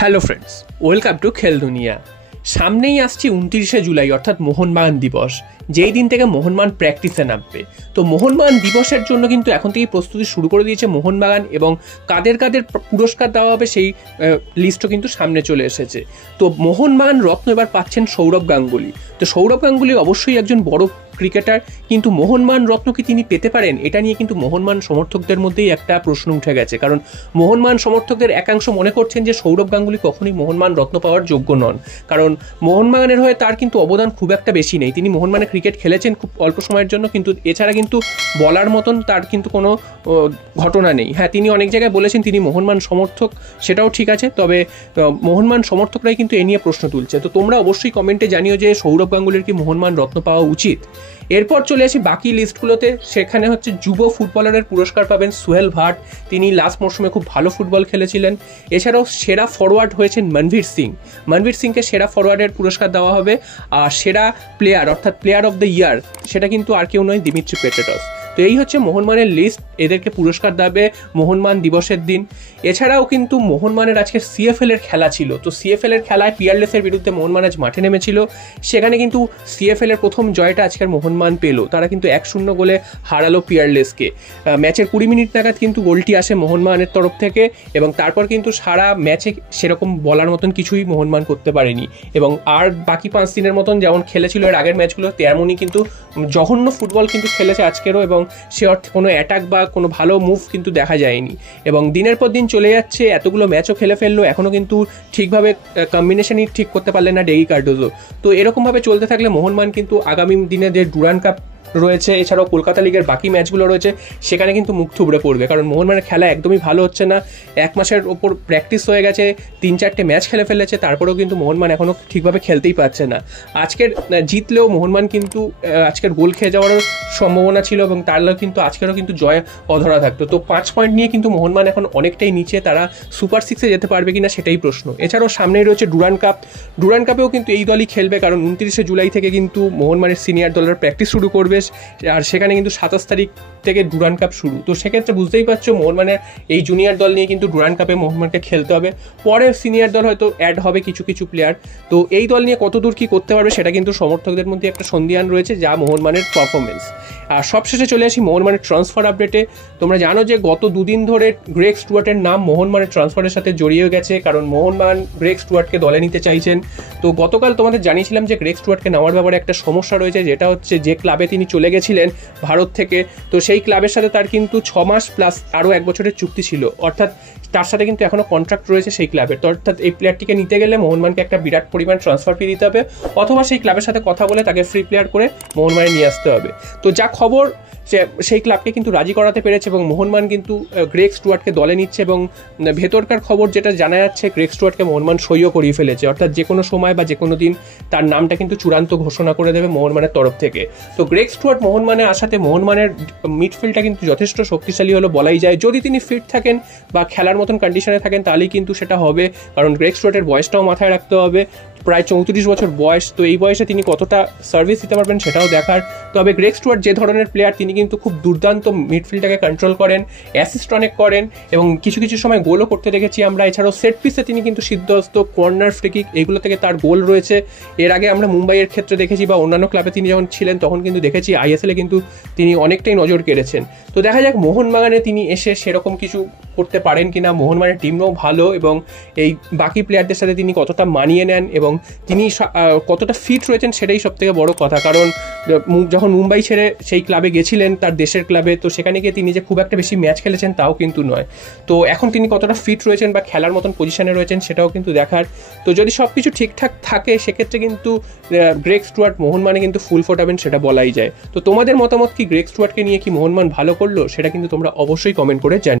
Hello friends, welcome to খেল দুনিয়া। সামনেই আসছে 29শে জুলাই অর্থাৎ মোহনবাগান দিবস, যেই দিন থেকে মোহনবাগান প্র্যাকটিসে নামবে। তো মোহনবাগান দিবসের জন্য কিন্তু এখন থেকেই প্রস্তুতি শুরু করে দিয়েছে মোহনবাগান, এবং কাদের কাদের পুরস্কার দেওয়া হবে সেই লিস্টও কিন্তু সামনে চলে এসেছে। তো মোহনবাগান রত্ন এবার পাচ্ছেন সৌরভ গাঙ্গুলি। তো সৌরভ গাঙ্গুলি অবশ্যই একজন বড় ক্রিকেটার, কিন্তু মোহনবাগান রত্ন কি তিনি পেতে পারেন, এটা নিয়ে কিন্তু মোহনবাগান সমর্থকদের মধ্যেই একটা প্রশ্ন উঠে গেছে। কারণ মোহনবাগান সমর্থকদের একাংশ মনে করছেন যে সৌরভ গাঙ্গুলি কখনোই মোহনবাগান রত্ন পাওয়ার যোগ্য নন, কারণ মোহনবাগানের হয়ে তার কিন্তু অবদান খুব একটা বেশি নেই। তিনি মোহনবাগানে ক্রিকেট খেলেছেন খুব অল্প সময়ের জন্য, কিন্তু এছাড়া কিন্তু বলার মতন তার কিন্তু কোনো ঘটনা নেই। হ্যাঁ, তিনি অনেক জায়গায় বলেছেন তিনি মোহনবাগান সমর্থক, সেটাও ঠিক আছে, তবে মোহনবাগান সমর্থকরাই কিন্তু এ নিয়ে প্রশ্ন তুলছে। তো তোমরা অবশ্যই কমেন্টে জানিও যে সৌরভ গাঙ্গুলির কি মোহনবাগান রত্ন পাওয়া উচিত। এরপর চলে আসি বাকি লিস্টগুলোতে। সেখানে হচ্ছে যুব ফুটবলারের পুরস্কার পাবেন সোহেল ভাট, তিনি লাস্ট মরশুমে খুব ভালো ফুটবল খেলেছিলেন। এছাড়াও সেরা ফরওয়ার্ড হয়েছেন মনভীর সিং, মনভীর সিংকে সেরা ফরওয়ার্ডের পুরস্কার দেওয়া হবে। আর সেরা প্লেয়ার অর্থাৎ প্লেয়ার অফ দ্য ইয়ার সেটা কিন্তু আর কেউ নয়, দিমিত্রি পেট্রাটস। তো এই হচ্ছে মোহনবাগানের লিস্ট, এদেরকে পুরস্কার দেবে মোহনবাগান দিবসের দিন। এছাড়াও কিন্তু মোহনবাগানের আজকে সিএফএল এর খেলা ছিল। তো সিএফএল এর খেলায় পিয়ারলেসের বিরুদ্ধে মোহনবাগান আজ মাঠে নেমেছিল। সেখানে কিন্তু সিএফএল এর প্রথম জয়টা আজকের মোহনবাগান পেল। তারা কিন্তু 1-0 গোলে হারালো পিয়ারলেসকে। ম্যাচের 20 মিনিট নাগাদ কিন্তু গোলটি আসে মোহনবাগানের তরফ থেকে, এবং তারপর কিন্তু সারা ম্যাচে সেরকম বলার মতন কিছুই মোহনবাগান করতে পারেনি। এবং আর বাকি 5 দিনের মতন যেমন খেলেছিল এর আগের ম্যাচগুলো, তেমনই কিন্তু জঘন্য ফুটবল কিন্তু খেলেছে আজকেরও, এবং সে অর্থে কোনো অ্যাটাক বা কোনো ভালো মুভ কিন্তু দেখা যায়নি। এবং দিনের পর দিন চলে যাচ্ছে, এতগুলো ম্যাচও খেলে ফেললো, এখনও কিন্তু ঠিকভাবে কম্বিনেশনই ঠিক করতে পারলেন না ডেইলি কার্ডোজো। তো এরকমভাবে চলতে থাকলে মোহনবাগান কিন্তু আগামী দিনে যে ডুরান্ড কাপ রয়েছে, এছাড়াও কলকাতা লিগের বাকি ম্যাচগুলো রয়েছে, সেখানে কিন্তু মুখ থুবড়ে পড়বে। কারণ মোহনবাগানের খেলা একদমই ভালো হচ্ছে না। 1 মাসের ওপর প্র্যাকটিস হয়ে গেছে, 3-4টে ম্যাচ খেলে ফেলেছে, তারপরেও কিন্তু মোহনবাগান এখনও ঠিকভাবে খেলতেই পারছে না। আজকের জিতলেও মোহনবাগান কিন্তু আজকের গোল খেয়ে যাওয়ারও সম্ভাবনা ছিল, এবং তারও কিন্তু আজকেরও কিন্তু জয় অধরা থাকতো। তো 5 পয়েন্ট নিয়ে কিন্তু মোহনবাগান এখন অনেকটাই নিচে, তারা সুপার 6-এ যেতে পারবে কিনা সেটাই প্রশ্ন। এছাড়াও সামনেই রয়েছে ডুরান্ড কাপ। ডুরান্ড কাপেও কিন্তু এই দলই খেলবে, কারণ 29শে জুলাই থেকে কিন্তু মোহনবাগানের সিনিয়র দলের প্র্যাকটিস শুরু করবে, আর সেখানে কিন্তু 27 তারিখ থেকে ডুরান্ড কাপ শুরু। তো সেক্ষেত্রে বুঝতেই পারছো মোহনবাগানের এই জুনিয়র দল নিয়ে কিন্তু ডুরান্ড কাপে মোহনবাগানকে খেলতে হবে। পরে সিনিয়র দল হয়তো অ্যাড হবে কিছু কিছু প্লেয়ার। তো এই দল নিয়ে কতদূর কি করতে পারবে সেটা কিন্তু সমর্থকদের মধ্যে একটা সন্দিহান রয়েছে, যা মোহনবাগানের পারফরমেন্স। আর সবশেষে চলে আসি মোহনবাগানের ট্রান্সফার আপডেটে। তোমরা জানো যে গত 2 দিন ধরে গ্রেগ স্টুয়ার্টের নাম মোহনবাগানের ট্রান্সফারের সাথে জড়িয়ে গেছে, কারণ মোহনবাগান গ্রেগ স্টুয়ার্টকে দলে নিতে চাইছেন। তো গতকাল তোমাদের জানিয়েছিলাম যে গ্রেগ স্টুয়ার্টকে নেওয়ার ব্যাপারে একটা সমস্যা রয়েছে, যেটা হচ্ছে যে ক্লাবে তিনি চলে গেছিলেন ভারত থেকে, তো সেই ক্লাবের সাথে তার কিন্তু 6 মাস প্লাস আরও 1 বছরের চুক্তি ছিল, অর্থাৎ তার সাথে কিন্তু এখনও কন্ট্রাক্ট রয়েছে সেই ক্লাবের। তো অর্থাৎ এই প্লেয়ারটিকে নিতে গেলে মোহনবাগানকে একটা বিরাট পরিমাণ ট্রান্সফার ফি দিতে হবে, অথবা সেই ক্লাবের সাথে কথা বলে তাকে ফ্রি প্লেয়ার করে মোহনবাগানে নিয়ে আসতে হবে। তো যা খবর, সেই ক্লাবকে কিন্তু রাজি করাতে পেরেছে, এবং মোহনবাগান কিন্তু গ্রেগ স্টুয়ার্টকে দলে নিচ্ছে। এবং ভেতরকার খবর যেটা জানা যাচ্ছে, গ্রেগ স্টুয়ার্টকে মোহনবাগান সইও করিয়ে ফেলেছে, অর্থাৎ যে কোনো সময় বা যে কোনো দিন তার নামটা কিন্তু চূড়ান্ত ঘোষণা করে দেবে মোহনবাগানের তরফ থেকে। তো গ্রেগ স্টুয়ার্ট মোহনবাগানে আসাতে মোহনবাগানের মিডফিল্ডটা কিন্তু যথেষ্ট শক্তিশালী হলো বলাই যায়। যদি তিনি ফিট থাকেন বা খেলার মতন কন্ডিশনে থাকেন তাহলেই কিন্তু সেটা হবে, কারণ গ্রেগ স্টুয়ার্টের বয়সটাও মাথায় রাখতে হবে, প্রায় 34 বছর বয়স। তো এই বয়সে তিনি কতটা সার্ভিস দিতে পারবেন সেটাও দেখার। তবে গ্রেগ স্টুয়ার্ট যে ধরনের প্লেয়ার, তিনি কিন্তু খুব দুর্দান্ত মিডফিল্ডটাকে কন্ট্রোল করেন, অ্যাসিস্ট অনেক করেন, এবং কিছু কিছু সময় গোলও করতে দেখেছি আমরা। এছাড়াও সেট পিসে তিনি কিন্তু সিদ্ধহস্ত, কর্নার, ফ্রি কিক এগুলো থেকে তার গোল রয়েছে। এর আগে আমরা মুম্বাইয়ের ক্ষেত্রে দেখেছি, বা অন্যান্য ক্লাবে তিনি যখন ছিলেন তখন কিন্তু দেখেছি আইএসএলে কিন্তু তিনি অনেকটাই নজর কেড়েছেন। তো দেখা যাক মোহনবাগানে তিনি এসে সেরকম কিছু করতে পারেন কিনা। মোহনবাগানের টিমও ভালো, এবং এই বাকি প্লেয়ারদের সাথে তিনি কতটা মানিয়ে নেন এবং তিনি কতটা ফিট রয়েছেন সেটাই সব থেকে বড় কথা। কারণ যখন মুম্বাই ছেড়ে সেই ক্লাবে গেছিলেন, তার দেশের ক্লাবে, তো সেখানে গিয়ে তিনি যে খুব একটা বেশি ম্যাচ খেলেছেন তাও কিন্তু নয়। তো এখন তিনি কতটা ফিট রয়েছেন বা খেলার মতন পজিশনে রয়েছেন সেটাও কিন্তু দেখার। তো যদি সব কিছু ঠিকঠাক থাকে সেক্ষেত্রে কিন্তু গ্রেগ স্টুয়ার্ট মোহনবাগানে কিন্তু ফুল ফোটাবেন, সেটা বলাই যায়। তো তোমাদের মতামত কি, গ্রেগ স্টুয়ার্টকে নিয়ে কি মোহনবাগান ভালো করলো, সেটা কিন্তু তোমরা অবশ্যই কমেন্ট করে জানিও।